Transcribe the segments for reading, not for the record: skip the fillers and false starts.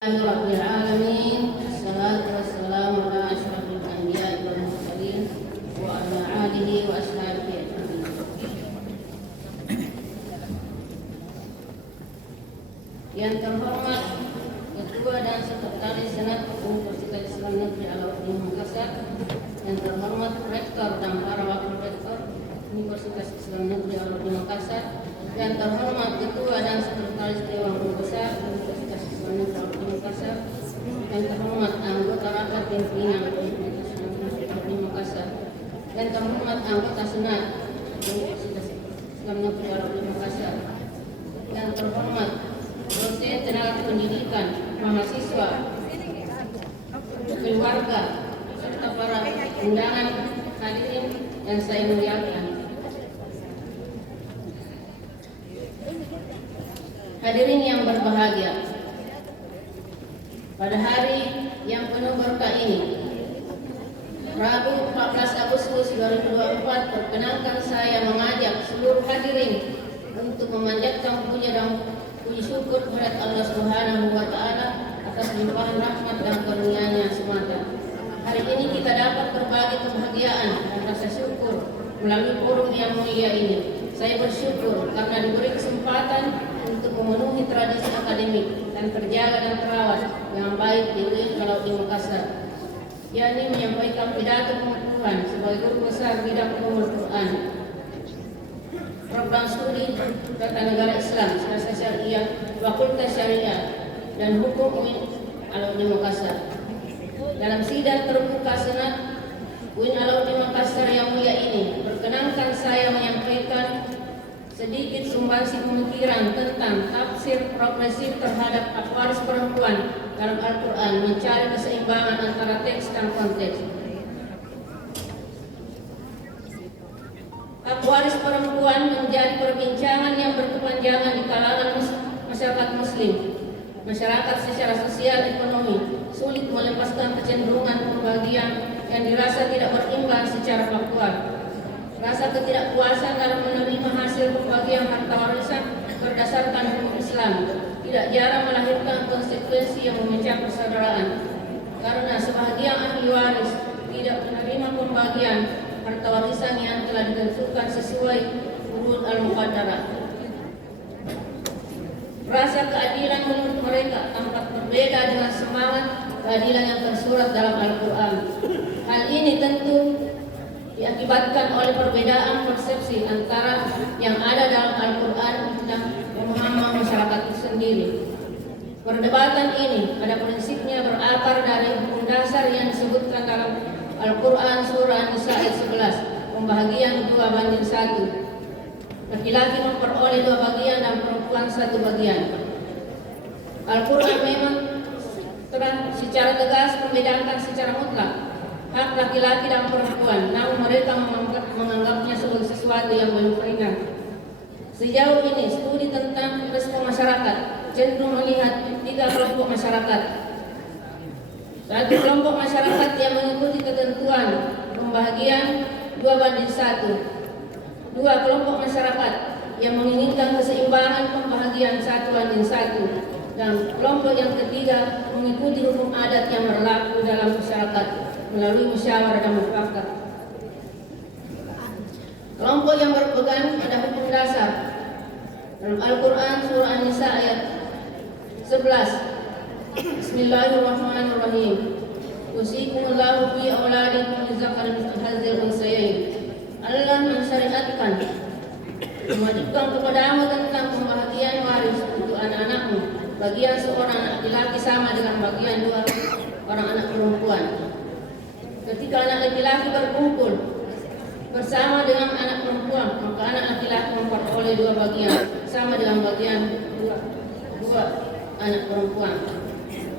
Rabbil alamin, assalatu wassalamu ala asyrafil anbiya'i wal mursalin wa ala alihi wa ashabihi ajma'in. Yang terhormat Ketua dan Sekretaris Senat Universitas Islam Negeri Alauddin Makassar, yang terhormat Rektor dan para wakil rektor Universitas Islam Negeri Alauddin Makassar, yang terhormat Ketua dan Sekretaris Dewan Guru Besar Universitas Islam Negeri Alauddin Makassar, yang terhormat anggota rapat pimpinan Universitas Islam Negeri Alauddin Makassar, yang terhormat anggota Senat Universitas Islam Negeri Alauddin Makassar, yang terhormat dosen tenaga pendidikan, mahasiswa, keluarga, serta para undangan hadirin yang saya muliakan. Hadirin yang berbahagia, pada hari yang penuh berkah ini, Rabu 14 Agustus 2024, perkenankan saya mengajak seluruh hadirin untuk memanjatkan puja dan puji syukur kepada Allah Subhanahu wa Ta'ala atas limpahan rahmat dan karunia-Nya semata. Hari ini kita dapat berbagi kebahagiaan dan rasa syukur melalui forum yang mulia ini. Saya bersyukur karena diberi kesempatan untuk memenuhi tradisi akademik dan terjaga dan terawat yang baik di UIN Alauddin Makassar, yakni menyampaikan pidato pengukuhan sebagai guru besar bidang ulumul Quran, program studi Tata Negara Islam, Sastra Syariah, Fakultas Syariah dan Hukum UIN Alauddin Makassar. Dalam sidang terbuka Senat UIN Alauddin Makassar yang mulia ini, perkenankan saya menyampaikan sedikit sumbangsi pemikiran tentang tafsir progresif terhadap akwaris perempuan dalam Al-Quran, mencari keseimbangan antara teks dan konteks. Akwaris perempuan menjadi perbincangan yang berkepanjangan di kalangan masyarakat Muslim. Masyarakat secara sosial ekonomi sulit melepaskan kecenderungan pembagian yang dirasa tidak berimbang secara faktual. Rasa ketidakpuasan dalam menerima hasil pembagian harta warisan berdasarkan hukum Islam tidak jarang melahirkan konsekuensi yang memecah persaudaraan, karena sebahagian ahli waris tidak menerima pembagian harta warisan yang telah ditentukan sesuai urut al-muqaddarah. Rasa keadilan menurut mereka tampak berbeda dengan semangat keadilan yang tersurat dalam Al-Quran. Hal ini tentu diakibatkan oleh perbedaan persepsi antara yang ada dalam Al-Quran dan pemahaman masyarakat itu sendiri. Perdebatan ini pada prinsipnya berakar dari hukum dasar yang disebutkan dalam Al-Quran surah An-Nisa ayat 11, pembagian 2:1. Laki-laki memperoleh 2 bagian dan perempuan 1 bagian. Al-Quran memang telah secara tegas membedakan secara mutlak hak laki-laki dan perempuan, namun mereka menganggapnya sebagai sesuatu yang belum ringan. Sejauh ini, studi tentang respon masyarakat cenderung melihat 3 kelompok masyarakat. Satu kelompok masyarakat yang mengikuti ketentuan pembagian 2:1. 2 kelompok masyarakat yang menginginkan keseimbangan pembagian 1:1. Dan kelompok yang ketiga mengikuti hukum adat yang berlaku dalam masyarakat melalui musyawarah dan mufakat. Kelompok yang berpegang pada hukum dasar dalam Al-Quran surah An-Nisa ayat 11. Bismillahirrahmanirrahim. Yusikumullahu fi auladikum lidzakari mithlu hadzal unsyayain. Allah mensyariatkan, mewajibkan kepadamu tentang pembagian waris untuk anak-anakmu. Bagian seorang anak laki-laki sama dengan bagian 2 orang anak perempuan. Ketika anak laki-laki berkumpul bersama dengan anak perempuan, maka anak laki-laki memperoleh 2 bagian sama dengan bagian 2 anak perempuan.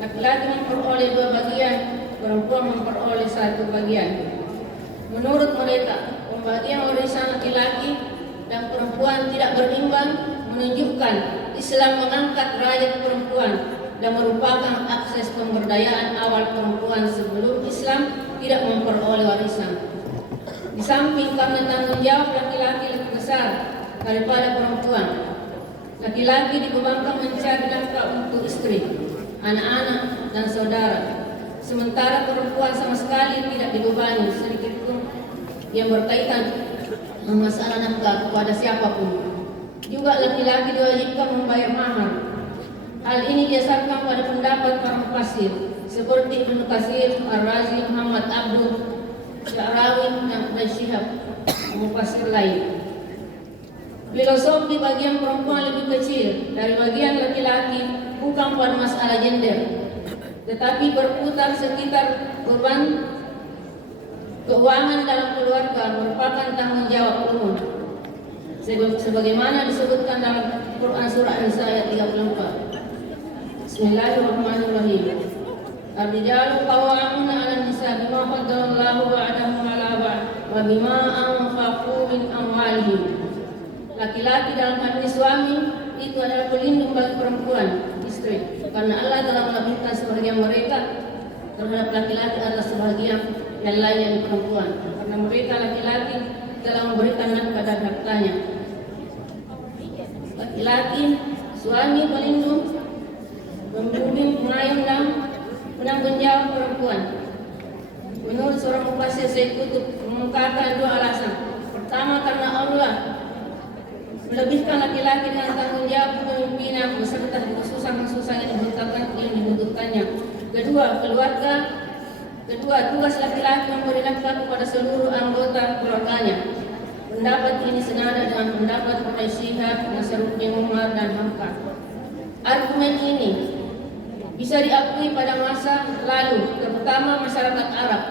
Laki-laki memperoleh 2 bagian, perempuan memperoleh 1 bagian. Menurut mereka, pembagian warisan laki-laki dan perempuan tidak berimbang, menunjukkan Islam mengangkat derajat perempuan dan merupakan akses pemberdayaan awal perempuan sebelum Islam tidak memperoleh warisan. Di samping karena tanggung jawab laki-laki lebih besar daripada perempuan, laki-laki dibebankan mencari nafkah untuk istri. anak-anak, dan saudara. Sementara perempuan sama sekali tidak dibebani sedikit pun yang berkaitan dengan masalah nafkah kepada siapapun. Juga laki-laki diwajibkan membayar mahar. Hal ini didasarkan pada pendapat para mufassir seperti Ibnu Katsir, Ar-Razi, Muhammad Abdul, Sya'rawi, dan Ibnu Syihab, mufassir lain. Filosofi bagian perempuan lebih kecil dari bagian laki-laki bukan pada masalah gender, tetapi berputar sekitar beban keuangan dalam keluarga merupakan tanggung jawab umum. Sebagaimana disebutkan dalam Quran surah An-Nisa ayat 34. Bismillahirrahmanirrahim. Ar-rijalu qawwamuna 'alan nisa bima faddalallahu ba'dahum 'ala ba'd wa bima anfaqu min amwalihim. Laki-laki dalam hal ini suami itu adalah pelindung bagi perempuan, istri, karena Allah telah melebihkan sebagian mereka terhadap laki-laki atas sebagian yang lain yang perempuan, karena mereka laki-laki telah memberikan nafkah dan hartanya. Laki-laki, suami pelindung, pembimbing, pengayom, dan penanggung jawab perempuan. Menurut seorang mufassir Sayyid Qutb mengungkapkan dua alasan. Pertama, karena Allah melebihkan laki-laki dengan tanggung jawab kepemimpinan beserta kesusahan-kesusahan yang dibutuhkannya. Kedua, tugas laki-laki memberi nafkah kepada seluruh anggota keluarganya. Pendapat ini senada dengan pendapat Ibnu Syihab, Nasruddin Umar, dan Hamka. Argumen ini bisa diakui pada masa lalu, terutama masyarakat Arab.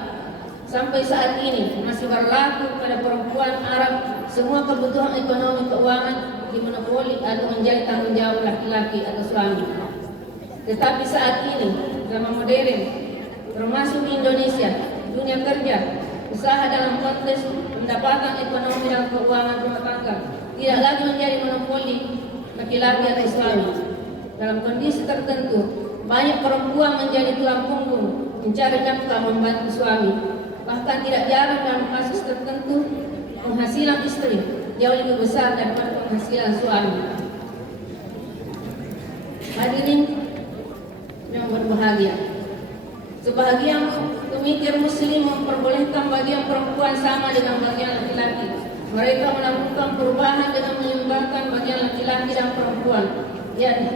Sampai saat ini masih berlaku pada perempuan Arab semua kebutuhan ekonomi keuangan dimonopoli atau menjadi tanggung jawab laki-laki atau suami. Tetapi saat ini zaman modern, termasuk di Indonesia, dunia kerja, usaha dalam konteks pendapatan ekonomi dan keuangan rumah tangga tidak lagi menjadi monopoli laki-laki atau suami. Dalam kondisi tertentu, banyak perempuan menjadi tulang punggung mencari nafkah membantu suami. Bahkan tidak jarang dalam kasus tertentu penghasilan istri jauh lebih besar daripada penghasilan suami. Hadirin yang berbahagia, sebahagian pemikir muslim memperbolehkan bagian perempuan sama dengan bagian laki-laki. Mereka melakukan perubahan dengan menyeimbangkan bagian laki-laki dan perempuan. Yani,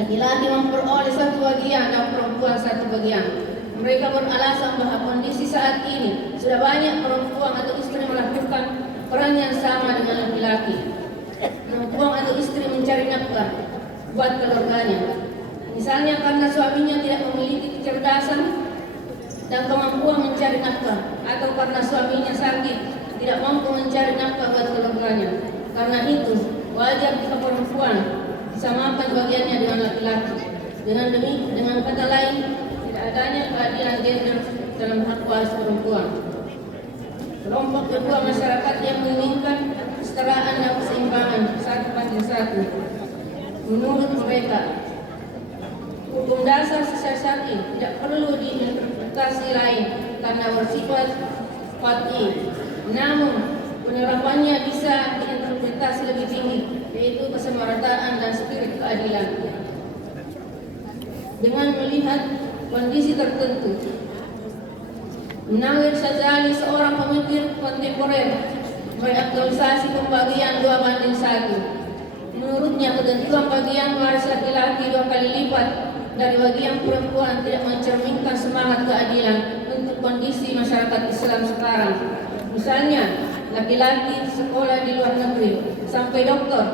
laki-laki memperoleh satu bagian dan perempuan satu bagian. Mereka beralasan bahwa kondisi saat ini sudah banyak perempuan atau istri melakukan peran yang sama dengan laki-laki. Perempuan atau istri mencari nafkah buat keluarganya. Misalnya karena suaminya tidak memiliki kecerdasan dan kemampuan mencari nafkah, atau karena suaminya sakit tidak mampu mencari nafkah buat keluarganya. Karena itu wajar jika perempuan disamakan bagiannya dengan laki-laki. Dengan kata lain, tidak adanya keadilan gender dalam hak waris perempuan. Kelompok kedua masyarakat yang menginginkan kesetaraan dan keseimbangan satu banding satu. Menurut mereka, hukum dasar secara syar'i tidak perlu diinterpretasi lain karena bersifat qat'i. Namun penerapannya bisa diinterpretasi lebih tinggi, yaitu kesamarataan dan spirit keadilan. Dengan melihat kondisi tertentu, Munawwir Syadzali, seorang pemikir kontemporer, mengaktualisasi pembagian 2:1. Menurutnya, ketentuan bagian waris laki-laki 2 kali lipat dari bagian perempuan tidak mencerminkan semangat keadilan untuk kondisi masyarakat Islam sekarang. Misalnya, laki-laki sekolah di luar negeri sampai doktor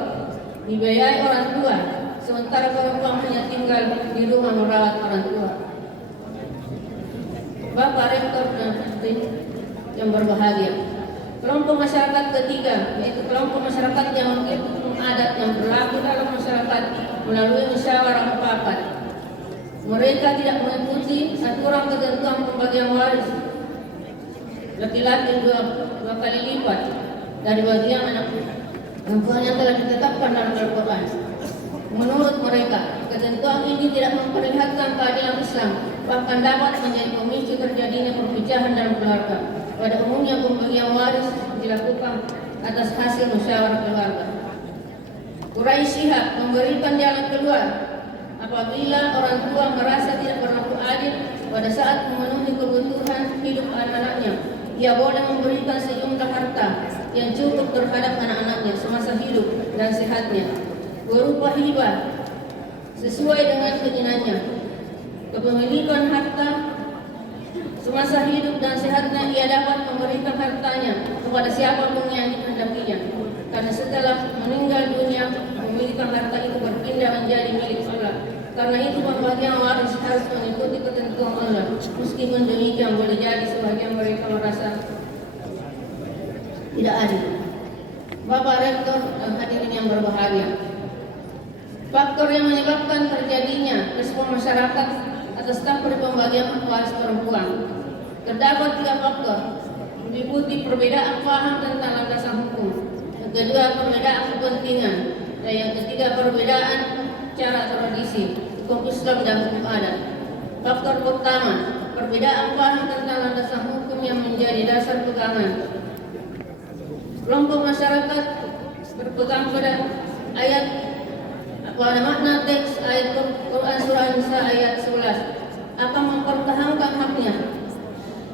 dibiayai orang tua, sementara perempuan hanya tinggal di rumah merawat orang tua. Bapak Rektor dan Hadirin yang berbahagia, kelompok masyarakat ketiga yaitu kelompok masyarakat yang mengikuti hukum adat yang berlaku dalam masyarakat melalui musyawarah mufakat. Mereka tidak mengikuti aturan ketentuan pembagian waris laki-laki 2 kali lipat dari bagian anak perempuan yang telah ditetapkan dalam Al-Quran. Menurut mereka, ketentuan ini tidak memperlihatkan keadilan Islam, bahkan dapat menjadi pemicu terjadinya perpecahan dalam keluarga. Pada umumnya pembagian waris dilakukan atas hasil musyawarah keluarga. Quraisy Shihab memberikan jalan keluar apabila orang tua merasa tidak berlaku adil pada saat memenuhi kebutuhan hidup anak-anaknya, ia boleh memberikan sejumlah harta yang cukup terhadap anak-anaknya semasa hidup dan sehatnya, berupa hibah sesuai dengan keinginannya. Kepemilikan harta semasa hidup dan sehatnya, ia dapat memberikan hartanya kepada siapapun yang dikehendakinya, karena setelah meninggal dunia kepemilikan harta itu berpindah menjadi milik Allah. Karena itu pembagian waris harus mengikuti ketentuan Allah. Meskipun demikian boleh jadi sebagian mereka merasa tidak adil. Bapak Rektor dan hadirin yang berbahagia, faktor yang menyebabkan terjadinya respon masyarakat atas tampil pembagian waris perempuan terdapat 3 faktor, meliputi perbedaan paham tentang landasan hukum, yang kedua perbedaan kepentingan, dan yang ketiga perbedaan cara tradisi hukum Islam dan hukum adat. Faktor pertama, perbedaan paham tentang landasan hukum yang menjadi dasar pegangan. Kelompok masyarakat berpegang pada makna teks ayat Quran surah An-Nisa ayat 11 akan mempertahankan haknya,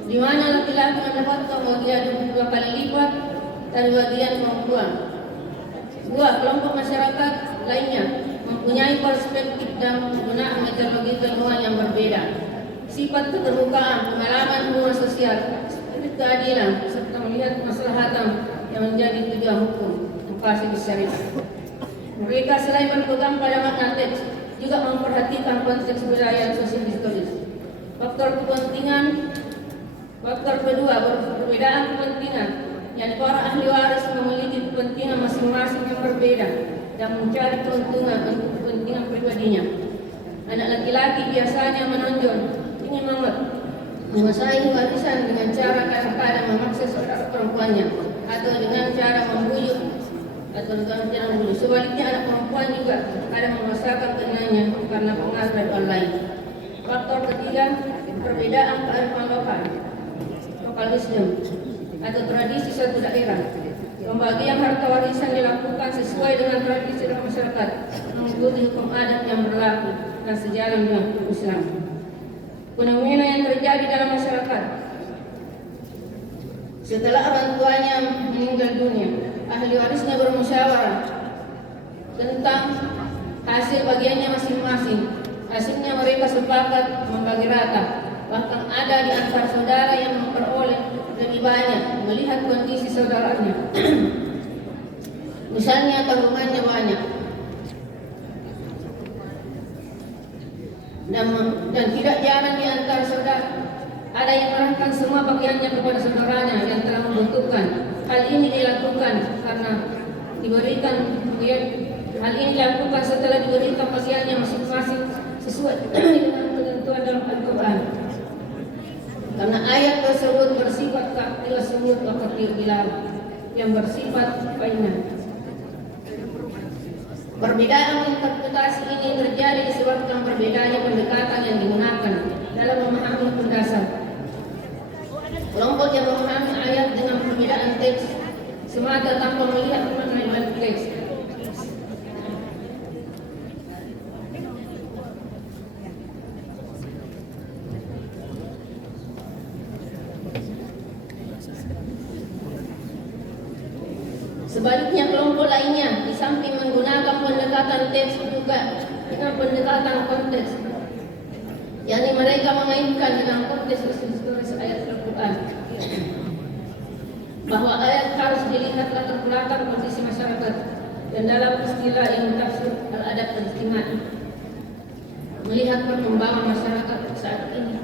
di mana laki-laki mendapatkan bagian 2 kali lipat dari bagian perempuan. 2. Kelompok masyarakat lainnya mempunyai perspektif dan penggunaan metodologi keilmuan yang berbeda. Sifat keterbukaan, pengalaman hubungan sosial, spirit keadilan, serta melihat kemaslahatan yang menjadi tujuan hukum yang pasti syariat. Mereka selain berpegang pada makna teks, juga memperhatikan konteks budaya dan sosial historis. Faktor kepentingan. Faktor kedua, perbedaan kepentingan, yang para ahli waris memiliki kepentingan masing-masing yang berbeda dan mencari keuntungan untuk kepentingan pribadinya. Anak laki-laki biasanya menonjol ingin menguasai warisan dengan cara kadang-kadang memaksa saudara perempuannya atau dengan cara membujuk atau dengan cara membujuk. Sebaliknya anak perempuan juga kadang memaksakan keinginannya karena pengaruh dari orang lain. Faktor ketiga, perbedaan kearifan lokalisme atau tradisi suatu daerah. Pembagian harta warisan dilakukan sesuai dengan tradisi dalam masyarakat, mengikuti hukum adat yang berlaku dan sejalan dengan hukum Islam. Fenomena yang terjadi dalam masyarakat setelah orang tuanya meninggal dunia, ahli warisnya bermusyawarah tentang hasil bagiannya masing-masing. Hasilnya mereka sepakat membagi rata. Bahkan ada di antara saudara yang memperoleh lebih banyak melihat kondisi saudaranya. Misalnya tabungannya banyak dan tidak jarang di antara saudara ada yang menyerahkan semua bagiannya kepada saudaranya yang telah membutuhkan. Hal ini dilakukan setelah diberikan bagiannya masing-masing sesuai dengan ketentuan dalam Al-Quran. Karena ayat tersebut bersifat ta'til sumut wa qatil bilal, yang bersifat bainan. Perbedaan interpretasi ini terjadi disebabkan perbedaannya pendekatan yang digunakan dalam memahami pendasar. Kelompok yang memahami ayat dengan perbedaan teks semata tanpa melihat makna teks. Sebaliknya kelompok lainnya di samping menggunakan pendekatan teks juga dengan pendekatan konteks, yakni mereka mengaitkan dengan konteks historis ayat Al-Quran, bahwa ayat harus dilihat latar belakang kondisi masyarakat dan dalam istilah yang tafsir al-adab al-ijtimai, melihat perkembangan masyarakat saat ini.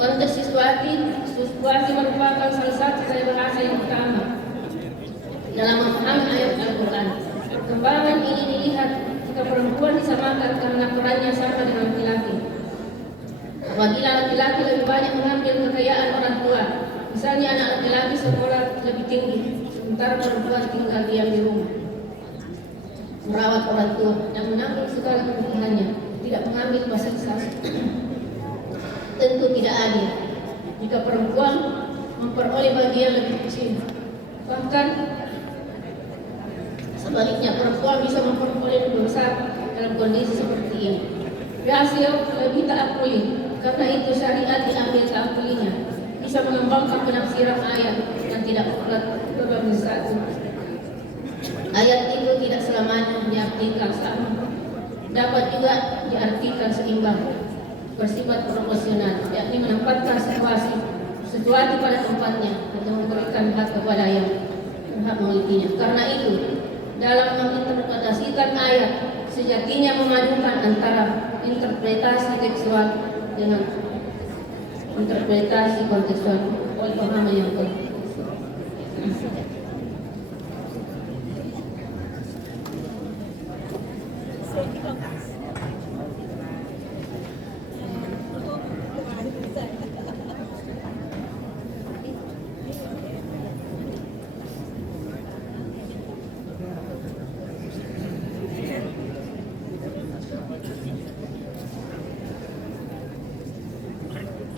Konteks situasi merupakan salah satu gaya bahasa yang utama dalam memahami ayat Al-Quran. Perkembangan ini dilihat jika perempuan disamakan karena perannya sama dengan laki-laki. Apabila laki-laki lebih banyak mengambil kekayaan orang tua, misalnya anak laki-laki sekolah lebih tinggi, sementara perempuan tinggal diam di rumah, merawat orang tua dan menanggung segala kebutuhannya, tidak mengambil fasilitas, tentu tidak adil jika perempuan memperoleh bagian lebih kecil. Bahkan Sebaliknya, perempuan bisa memperoleh dosa dalam kondisi seperti ini. Hasil lebih taakuli, karena itu syariat diambil taakulinya. Bisa mengembangkan penafsiran ayat yang tidak berbagi satu. Ayat itu tidak selamanya diartikan sama. Dapat juga diartikan seimbang, bersifat proporsional, yakni menempatkan sesuatu pada tempatnya atau memberikan hak kepada yang berhak memilikinya. Karena itu, dalam menginterpretasikan ayat, sejatinya memadukan antara interpretasi tekstual dengan interpretasi kontekstual oleh pemahaman yang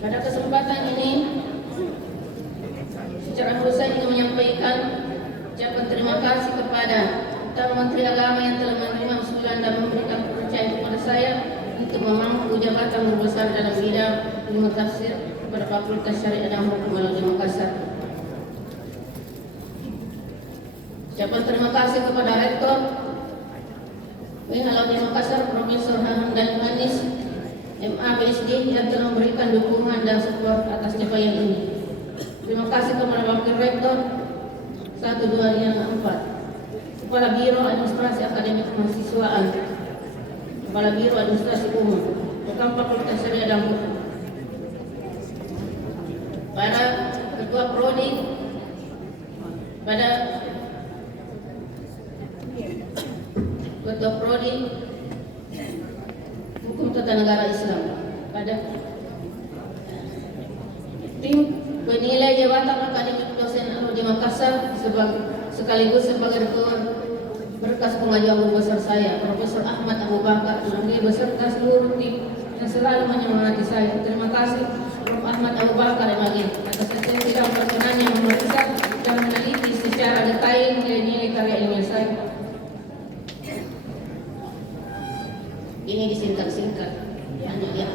pada kesempatan ini, secara khusus saya ingin menyampaikan ucapan terima kasih kepada Menteri Agama yang telah menerima usulan dan memberikan kepercayaan kepada saya untuk memangku jabatan berbesar dalam bidang ilmu tafsir pada Fakultas Syariah dan Hukum Al-Azhar Makassar. Ucapan terima kasih kepada Rektor Al-Azhar Makassar Profesor Hamdan Manis MA BSD yang telah memberikan dukungan dan support atas capaian ini. Terima kasih kepada Wakil Rektor 1254, Kepala Biro Administrasi Akademik Mahasiswaan, Kepala Biro Administrasi Umum, Dekan Fakultas Syariah dan Hukum, para Ketua Prodi, pada Ketua Prodi Hukum Tata Negara Islam, pada tim penilai jabatan akademik dosen Al-Azhar Makassar sekaligus sebagai berkas pengajuan guru besar saya, Profesor Ahmad Abu Bakar, beserta seluruh tim yang selalu menyemangati saya. Terima kasih Prof. Ahmad Abu Bakar atas esensi dan perkenannya memeriksa dan meneliti secara detail nilai-nilai karya ilmiah saya. Ini disingkat-singkat, hanya ya.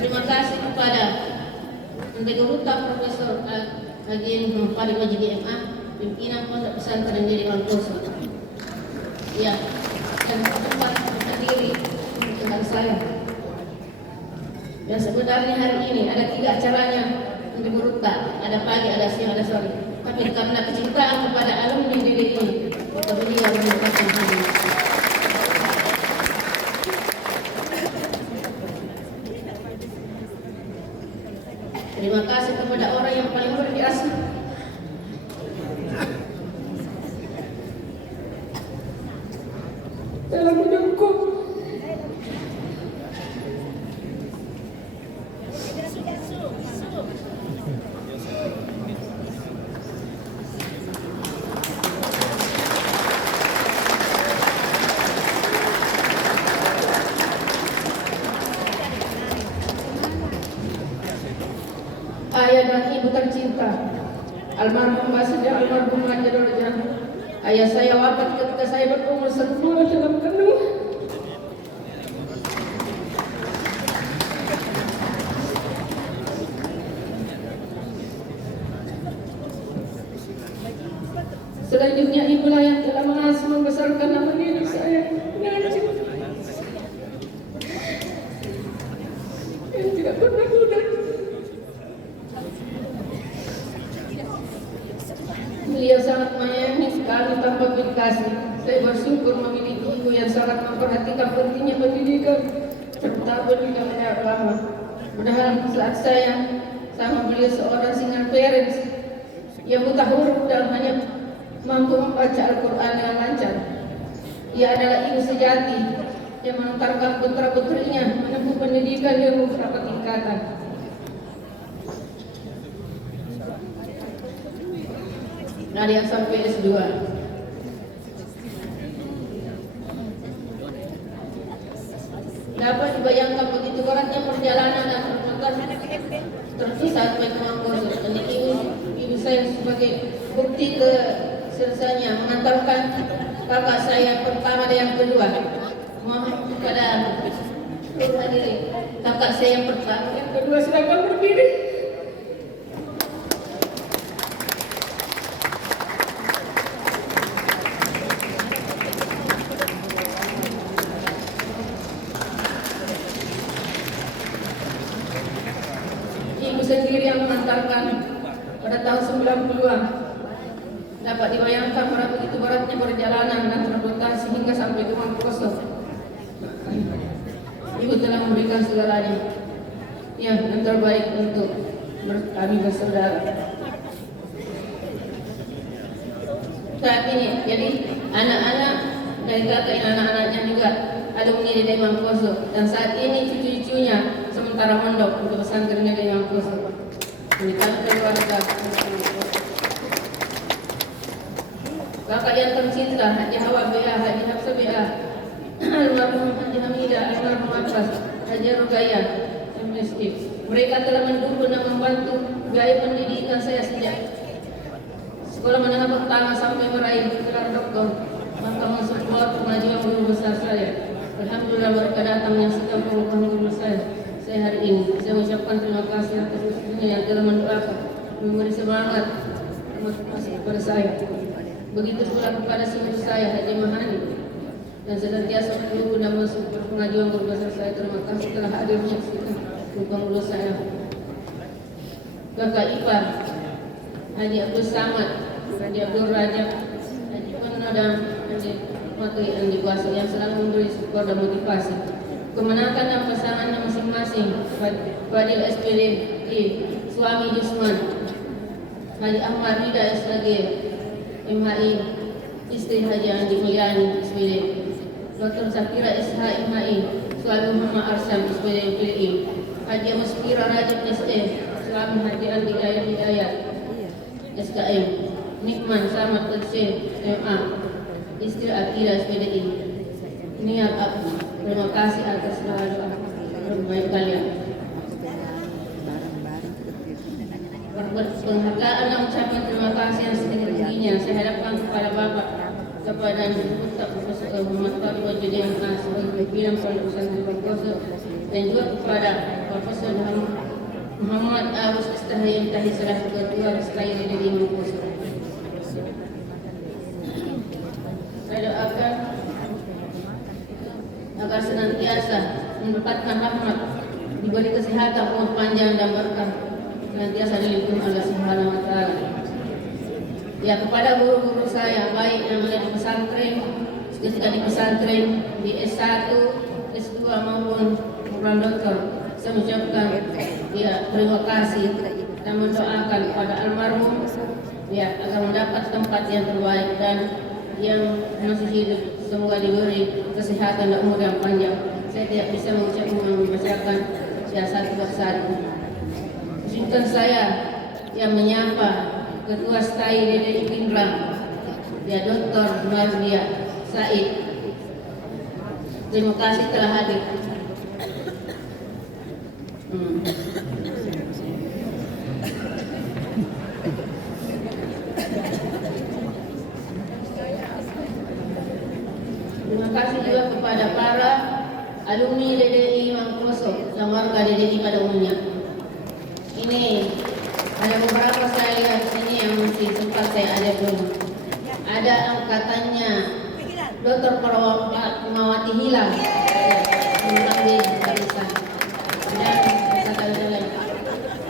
Terima kasih kepada Menteri Hukum Profesor Haji Muhammad Majid MA, pimpinan Pondok Pesantren Diri Mangkoso. Ya, dan tempat berdiri dengan saya. Dan sebenarnya hari ini ada 3 acaranya untuk Burutta, ada pagi, ada siang, ada sore. Tapi karena kecintaan kepada alumni diri ini, kita beliau mengucapkan hari ini. Terima kasih kepada orang yang paling luar biasa. Dalam hidupku. Ayah dan ibu tercinta, almarhum Basir dan almarhum Majidul Jah. Ayah saya wafat ketika saya berumur 10 dalam kandungan. Selanjutnya ibulah yang telah mengasuh membesarkan nama diri saya dengan cinta yang tidak pernah pudar. Beliau sangat menyayangi sekali tanpa pilih kasih. Saya bersyukur memiliki ibu yang sangat memperhatikan pentingnya pendidikan serta pendidikan agama. Padahal saat saya sama beliau seorang single parents yang buta huruf dan hanya mampu membaca Al-Quran dengan lancar. Ia adalah ibu sejati yang mengantarkan putra-putrinya menempuh pendidikan di beberapa tingkatan. Ada yang sampai S2. Dapat dibayangkan begitu beratnya perjalanan dan terpisah sampai ke Mangkoso. Dan ibu saya sebagai bukti selesainya mengantarkan kakak saya yang pertama dan yang kedua. Mohon kepada seluruh hadirin, kakak saya yang pertama, yang kedua silakan berdiri. Ibu sendiri yang mengantarkan pada tahun 90-an. Dapat dibayangkan pada begitu beratnya perjalanan dan transportasi hingga sampai ke Mangkuso. Ibu telah memberikan segalanya yang terbaik untuk kami bersaudara. Saat ini, jadi anak-anak dari kakak dan anak-anaknya juga alumni dari Mangkuso, dan saat ini cucu-cucunya sementara mondok untuk pesantren dari Mangkuso. Ini keluarga. Kakak yang tercinta, Haji Hawa BA, Haji Hafsa BA, almarhum Haji Hamidah, almarhum Abbas, Haji Rugaya, MSI. Mereka telah mendukung dan membantu gaya pendidikan saya sejak sekolah menengah pertama sampai meraih gelar doktor. Maka mensupport kemajuan guru besar saya. Alhamdulillah mereka datang menyaksikan pengukuhan guru saya hari ini. Saya mengucapkan terima kasih atas semuanya yang telah mendoakan, memberi semangat kepada saya. Begitu pula kepada seluruh saya, Haji Mahani, dan senantiasa mendukung dan mensupport pengajuan guru besar saya. Terima kasih telah hadir menyaksikan pengukuhan guru saya. Kakak ipar, Haji Abdul Samad, Haji Abdul Rajab, Haji Pena dan Haji Matri Andi Kuasa yang selalu memberi support dan motivasi. Kemenangan dan pasangannya masing-masing, Fadil SPD, suami Jusman, Haji Ahmad Rida SLG, MHI, istri Haji Andi Mulyani SPD, Dr. Zakira SH MHI, suami Muhammad Arsam SPD PDI, Haji Muspira Rajab SE, suami Haji Andi Hidayat SKM, Nikman Samad Tersin MA, istri Akira SPDI. Niat aku, terima kasih atas doa terbaik kalian. Penghargaan dan ucapan terima kasih yang setinggi-tingginya saya hadapkan kepada Bapak, kepada Deputat Profesor Muhammad Tari Wajudin sebagai pimpinan Pondok Pesantren Mangkuso, dan juga kepada Profesor Muhammad Arus Istahi Tahi selaku Ketua Restaya dari Mangkuso. Saya doakan agar senantiasa mendapatkan rahmat, diberi kesehatan, umur panjang dan berkah, senantiasa dilindungi Allah Subhanahu wa taala. Ya, kepada guru-guru saya baik yang ada di pesantren, ketika di pesantren di S1, S2 maupun program doktor, saya mengucapkan ya terima kasih dan mendoakan kepada almarhum ya agar mendapat tempat yang terbaik dan yang masih hidup semoga diberi kesehatan dan umur yang panjang. Saya tidak bisa membacakan ya satu persatu. Izinkan saya yang menyapa Ketua STAI DDI Pindrang, ya Dr. Mardia Said. Terima kasih telah hadir. Terima kasih juga kepada para alumni DDI Mangkuso dan warga DDI pada umumnya. Ini ada beberapa saya lihat sini yang masih sempat saya ada belum. Ada angkatannya Dr. Parmawati hilang, mengambil barisan. Dan kata-kata lain.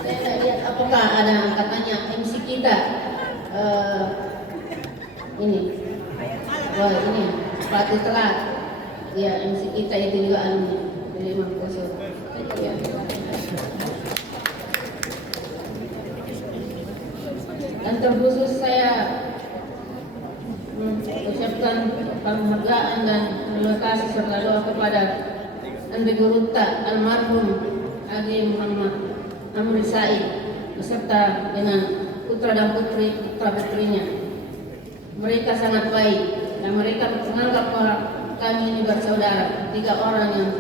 Saya tidak lihat apakah ada angkatannya MC kita. Ini, ini Pati Telat. Ya MC kita itu juga alumni dari Mangkuso. Ya. Dan terkhusus saya ucapkan penghargaan dan terima kasih serta doa kepada Andri Guruta almarhum Adi Muhammad Amri Said beserta dengan putra dan putrinya. Mereka sangat baik dan mereka menganggap kami ini bersaudara. 3 orang yang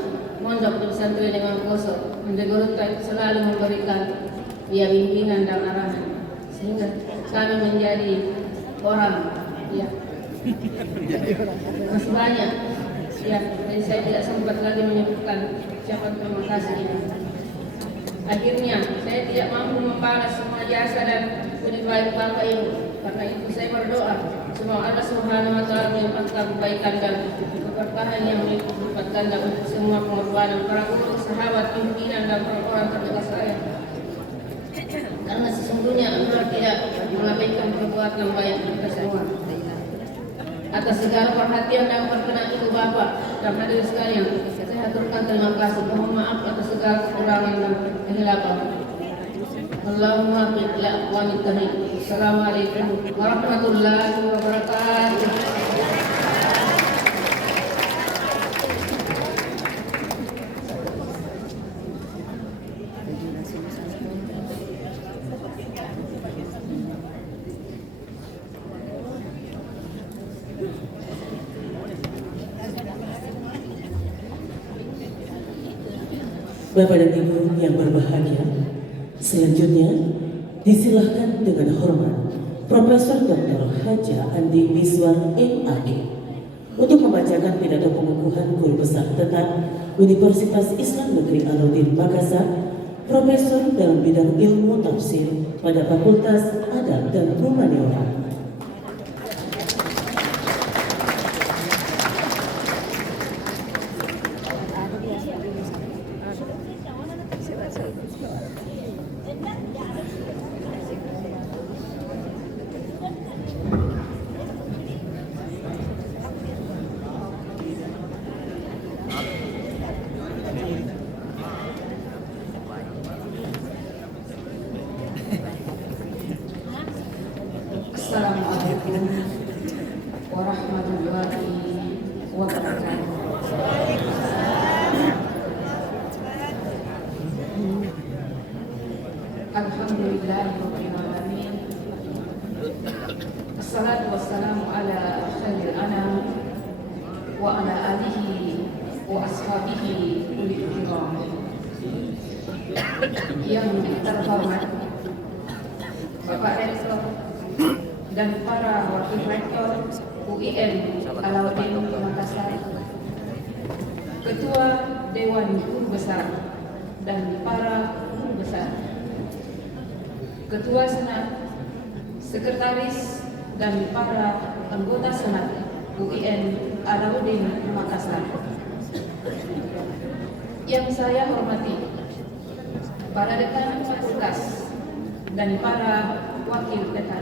mondok di pesantren di Mangkuso, Andri Guruta itu selalu memberikan bimbingan dan arahan, sehingga kami menjadi orang Ya, masih banyak. Ya, jadi saya tidak sempat lagi menyebutkan siapa terima kasih ini. Akhirnya, saya tidak mampu membalas semua jasa dan budi baik Bapak Ibu. Karena itu saya berdoa, semoga Allah Subhanahu wa Ta'ala melimpahkan kebaikan dan keberkahan yang berlipat ganda untuk semua pengorbanan para guru, sahabat, pimpinan dan orang-orang terdekat saya. Karena sesungguhnya Allah tidak mengabaikan perbuatan baik kita semua. Atas segala perhatian dan perkenan itu Bapak dan hadirin sekalian, saya haturkan terima kasih. Mohon maaf atas segala kekurangan dan kehilapan. Allahumma bi'la wa nitahid. Assalamualaikum warahmatullahi wabarakatuh. Bapak dan Ibu yang berbahagia, selanjutnya disilahkan dengan hormat Profesor Dr. Haja Andi Miswar MAG untuk membacakan pidato pengukuhan Guru Besar Tetap Universitas Islam Negeri Alauddin Makassar, Profesor dalam bidang ilmu tafsir pada Fakultas Adab dan Humaniora. Assalamualaikum warahmatullahi wabarakatuh. Alhamdulillahirabbil alamin. Assalatu wassalamu ala khairil anam wa ala alihi wa ashabihi ulil kiram. Yang terhormat Bapak Rektor dan para wakil rektor UIN Alauddin Makassar, Ketua Dewan Guru Besar dan para guru besar, Ketua Senat, Sekretaris dan para anggota Senat UIN Alauddin Makassar. Yang saya hormati para dekan fakultas dan para wakil dekan.